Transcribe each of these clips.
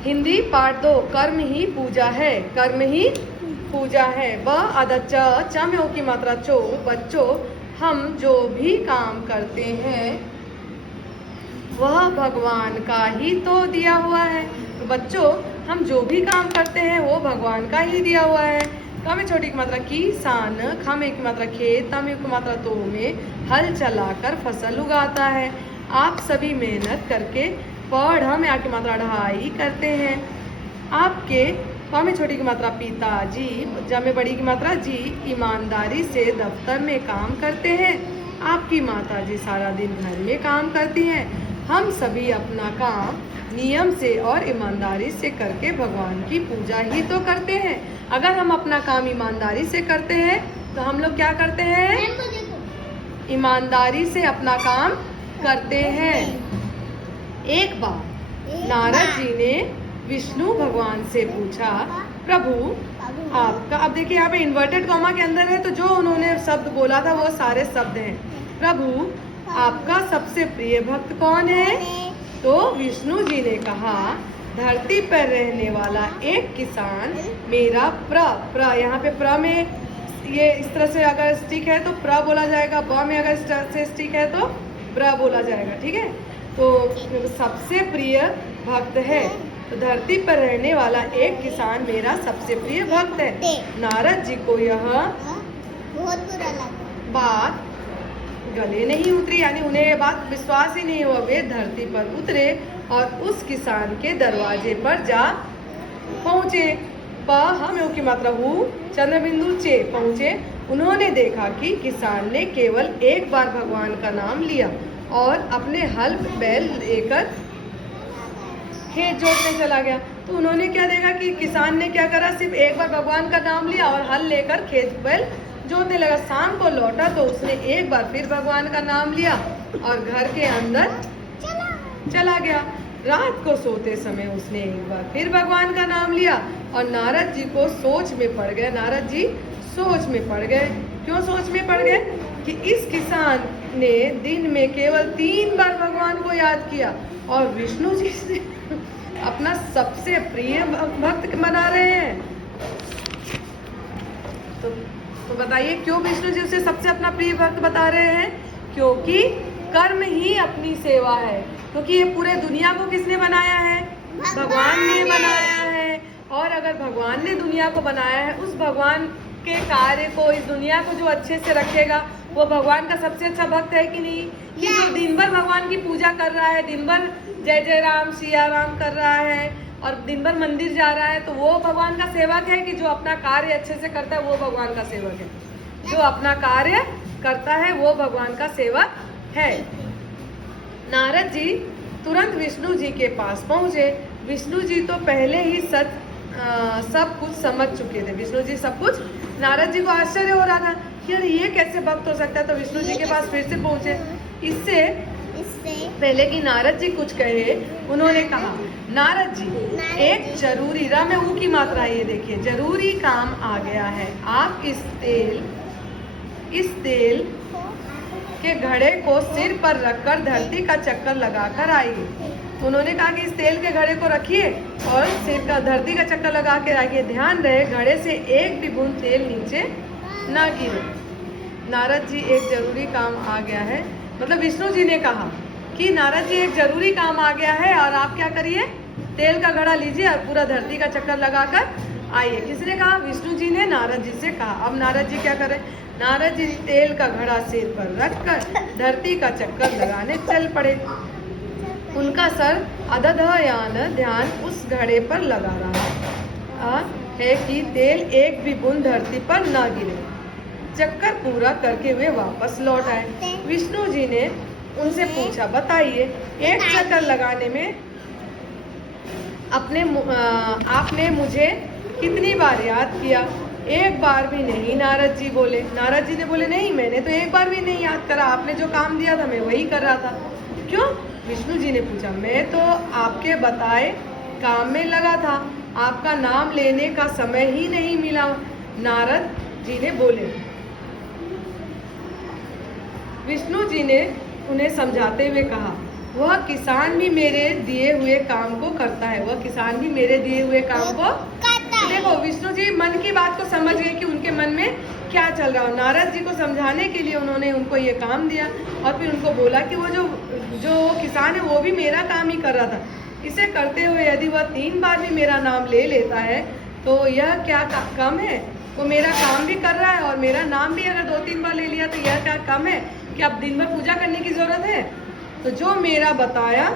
Hindi part 2। कर्म ही पूजा है, कर्म ही पूजा है। ब आधा च में ओ की मात्रा चो। बच्चों, हम जो भी काम करते हैं वह भगवान का ही तो दिया हुआ है। तो बच्चों, हम जो भी काम करते हैं वो भगवान का ही दिया हुआ है। क में छोटी की मात्रा किसान, ख में की मात्रा खेत, त में की मात्रा तो में हल चलाकर फसल उगाता है। आप सभी मेहनत करके पढ़ में आ की मात्रा ढाई करते हैं। आपके प में छोटी की मात्रा पिताजी, ज में बड़ी की मात्रा जी ईमानदारी से दफ्तर में काम करते हैं। आपकी माताजी सारा दिन घर में काम करती हैं। हम सभी अपना काम नियम से और ईमानदारी से करके भगवान की पूजा ही तो करते हैं। अगर हम अपना काम ईमानदारी से करते हैं तो हम लोग क्या करते हैं? ईमानदारी से अपना काम करते हैं। एक बार नारद जी ने विष्णु भगवान से पूछा, प्रभु आपका, अब देखिए यहाँ पे इन्वर्टेड कॉमा के अंदर है तो जो उन्होंने शब्द बोला था वो सारे शब्द हैं। प्रभु आपका सबसे प्रिय भक्त कौन है? तो विष्णु जी ने कहा, धरती पर रहने वाला एक किसान मेरा प्र यहाँ पे प्र में ये इस तरह से अगर स्टिक है तो प्र बोला जाएगा, ब में अगर इस तरह से स्टिक है तो प्र बोला जाएगा। ठीक है, तो सबसे प्रिय भक्त है। तो धरती पर रहने वाला एक किसान मेरा सबसे प्रिय भक्त है। नारद जी को यह बहुत बुरा लगा। बात गले नहीं उतरी, यानी उन्हें ये बात विश्वास ही नहीं हुआ। वे धरती पर उतरे और उस किसान के दरवाजे पर जा पहुँचे। प हम की मात्रा हु चंद्र बिंदु चे पहुँचे। उन्होंने देखा कि किसान ने केवल एक बार भगवान का नाम लिया और अपने हल बैल लेकर खेत जोतने चला गया। तो उन्होंने क्या देखा कि किसान ने क्या करा, सिर्फ एक बार भगवान का नाम लिया और हल लेकर खेत बैल जोतने लगा। शाम को लौटा तो उसने एक बार फिर भगवान का नाम लिया और घर के अंदर चला गया। रात को सोते समय उसने एक बार फिर भगवान का नाम लिया और नारद जी को सोच में पड़ गए। नारद जी सोच में पड़ गए। क्यों सोच में पड़ गए? कि इस किसान ने दिन में केवल 3 बार भगवान को याद किया और विष्णु जी से अपना सबसे प्रिय भक्त बना रहे हैं। तो बताइए क्यों विष्णु जी उसे सबसे अपना प्रिय भक्त बता रहे हैं? क्योंकि कर्म ही अपनी सेवा है। क्योंकि ये पूरे दुनिया को किसने बनाया है? भगवान ने बनाया है। और अगर भगवान ने दुनिया को बनाया है, उस भगवान के कार्य को, इस दुनिया को जो अच्छे से रखेगा वो भगवान का सबसे अच्छा भक्त है कि नहीं? कि जो दिन भर भगवान की पूजा कर रहा है, दिन भर जय जय राम सिया राम कर रहा है और दिन भर मंदिर जा रहा है, तो वो भगवान का सेवक है कि जो अपना कार्य अच्छे से करता है वो भगवान का सेवक है? जो अपना कार्य करता है वो भगवान का सेवक है। नारद जी तुरंत विष्णु जी के पास पहुंचे। विष्णु जी तो पहले ही सब कुछ समझ चुके थे। विष्णु जी सब कुछ, नारद जी को आश्चर्य हो रहा था कि अरे ये कैसे भक्त हो सकता है। तो विष्णु जी के पास फिर से पहुंचे। इससे पहले कि नारद जी कुछ कहे, उन्होंने कहा, नारद जी एक जरूरी, रा में ऊ की मात्रा, ये देखिए, जरूरी काम आ गया है। आप इस तेल के घड़े को सिर पर रखकर धरती का चक्कर लगाकर आइए। उन्होंने कहा कि इस तेल के घड़े को रखिए और सिर का धरती का चक्कर लगा के आइए। ध्यान रहे घड़े से एक भी बूंद तेल नीचे ना गिरे। नारद जी एक जरूरी काम आ गया है, मतलब विष्णु जी ने कहा कि नारद जी एक जरूरी काम आ गया है और आप क्या करिए, तेल का घड़ा लीजिए और पूरा धरती का चक्कर लगाकर आइए। किसने कहा? विष्णु जी ने नारद जी से कहा। अब नारद जी क्या करें? नारद जी तेल का घड़ा सिर पर रखकर धरती का चक्कर लगाने चल पड़े। उनका सर अधधयान ध्यान उस घड़े पर लगा रहा है कि तेल एक भी बूंद धरती पर ना गिरे। चक्कर पूरा करके वे वापस लौट आए। विष्णु जी ने उनसे पूछा, बताइए एक चक्कर लगाने में आपने मुझे कितनी बार याद किया? एक बार भी नहीं, नारद जी बोले। नारद जी ने बोले, नहीं, मैंने तो एक बार भी नहीं याद करा। आपने जो काम दिया था मैं वही कर रहा था। क्यों? विष्णु जी ने पूछा। मैं तो आपके बताए काम में लगा था, आपका नाम लेने का समय ही नहीं मिला, नारद जी ने बोले। विष्णु जी ने उन्हें समझाते हुए कहा, वह किसान भी मेरे दिए हुए काम को करता है। वह किसान भी मेरे दिए हुए काम को देखो, विष्णु जी मन की बात को समझ गए कि उनके मन में क्या चल रहा हो। नारद जी को समझाने के लिए उन्होंने उनको ये काम दिया और फिर उनको बोला कि वो जो किसान है वो भी मेरा काम ही कर रहा था। इसे करते हुए यदि वह 3 बार भी मेरा नाम ले लेता है तो यह क्या कम है? वो मेरा काम भी कर रहा है और मेरा नाम भी अगर 2-3 बार ले लिया तो यह क्या कम है कि अब दिन भर पूजा करने की जरूरत है? तो जो मेरा बताया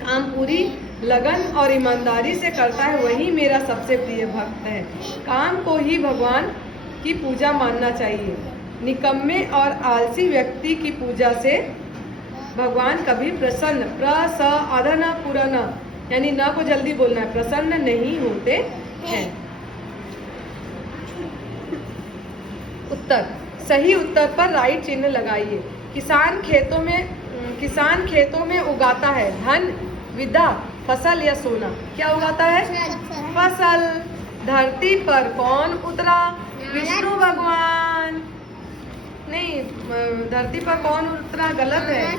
काम पूरी लगन और ईमानदारी से करता है वही मेरा सबसे प्रिय भक्त है। काम को ही भगवान की पूजा मानना चाहिए। निकम्मे और आलसी व्यक्ति की पूजा से भगवान कभी प्रसन्न पूरा न यानी न को जल्दी बोलना है, प्रसन्न नहीं होते हैं। उत्तर, सही उत्तर पर राइट चिन्ह लगाइए। किसान खेतों में उगाता है धन, विद्या, फसल या सोना। क्या उगाता है? फसल। धरती पर कौन उतरा? विष्णु भगवान। नहीं, धरती पर कौन उतरा गलत है,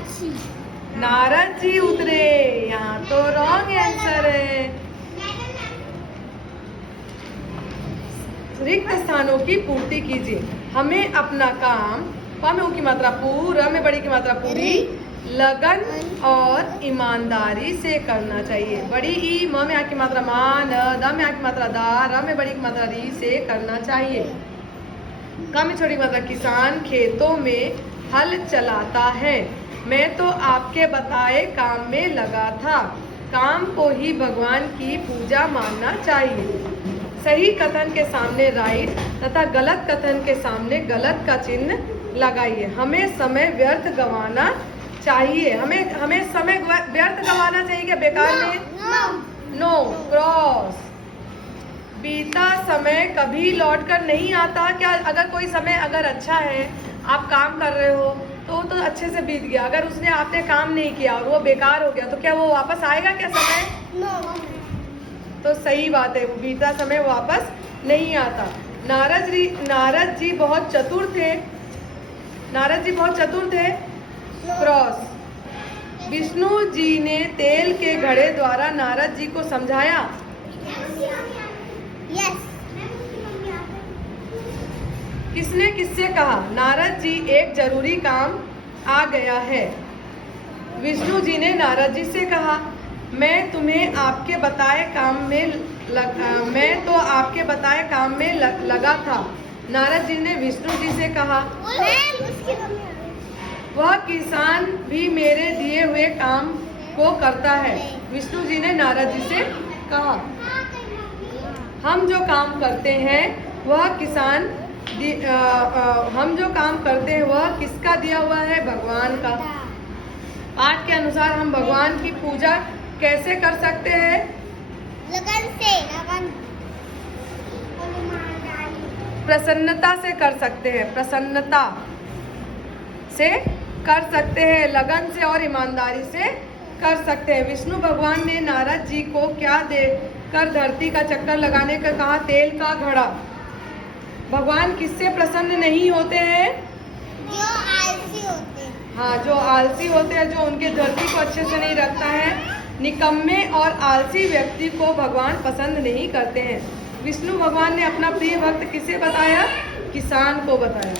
नारद जी उतरे। यहाँ तो रॉन्ग आंसर है। रिक्त स्थानों की पूर्ति कीजिए। हमें अपना काम, प में ऊ की मात्रा पू, र में बड़ी की मात्रा पूरी, लगन और ईमानदारी से करना चाहिए। बड़ी ई, म में आ की मात्रा मान, द में आ की मात्रा दा, र में बड़ी की मात्रा री से करना चाहिए। क में छोटी मात्रा किसान खेतों में हल चलाता है। मैं तो आपके बताए काम में लगा था। काम को ही भगवान की पूजा मानना चाहिए। सही कथन के सामने राइट तथा गलत कथन के सामने गलत का चिन्ह लगाइए। हमें समय व्यर्थ गंवाना चाहिए। हमें समय व्यर्थ गंवाना चाहिए क्या बेकार में? No, cross. बीता समय कभी लौट कर नहीं आता क्या? अगर कोई समय अगर अच्छा है, आप काम कर रहे हो तो अच्छे से बीत गया। अगर आपने काम नहीं किया और वो बेकार हो गया तो क्या वो वापस आएगा क्या समय? नो। तो सही बात है, वो बीता समय वापस नहीं आता। नारद जी बहुत चतुर थे। क्रॉस। विष्णु जी ने तेल के घड़े द्वारा नारद जी को समझाया। यस। किसने किससे कहा? नारद जी, एक जरूरी काम आ गया है। विष्णु जी ने नारद जी से कहा, मैं तुम्हें आपके बताए काम में लगा था। नारद जी ने विष्णु जी से कहा, वह किसान भी मेरे दिए हुए काम को करता है। विष्णु जी ने नारद जी से कहा, हम जो काम करते हैं वह किसका दिया हुआ है? भगवान का। पाठ के अनुसार हम भगवान की पूजा कैसे कर सकते हैं? लगन से। प्रसन्नता से कर सकते हैं। प्रसन्नता से कर सकते हैं, लगन से और ईमानदारी से कर सकते हैं। विष्णु भगवान ने नारद जी को क्या देकर धरती का चक्कर लगाने का कहा? तेल का घड़ा। भगवान किससे प्रसन्न नहीं होते हैं? जो आलसी होते हैं। हाँ, जो आलसी होते हैं, जो उनके धरती को अच्छे से नहीं रखता है। निकम्मे और आलसी व्यक्ति को भगवान पसंद नहीं करते हैं। विष्णु भगवान ने अपना प्रिय भक्त किसे बताया? किसान को बताया।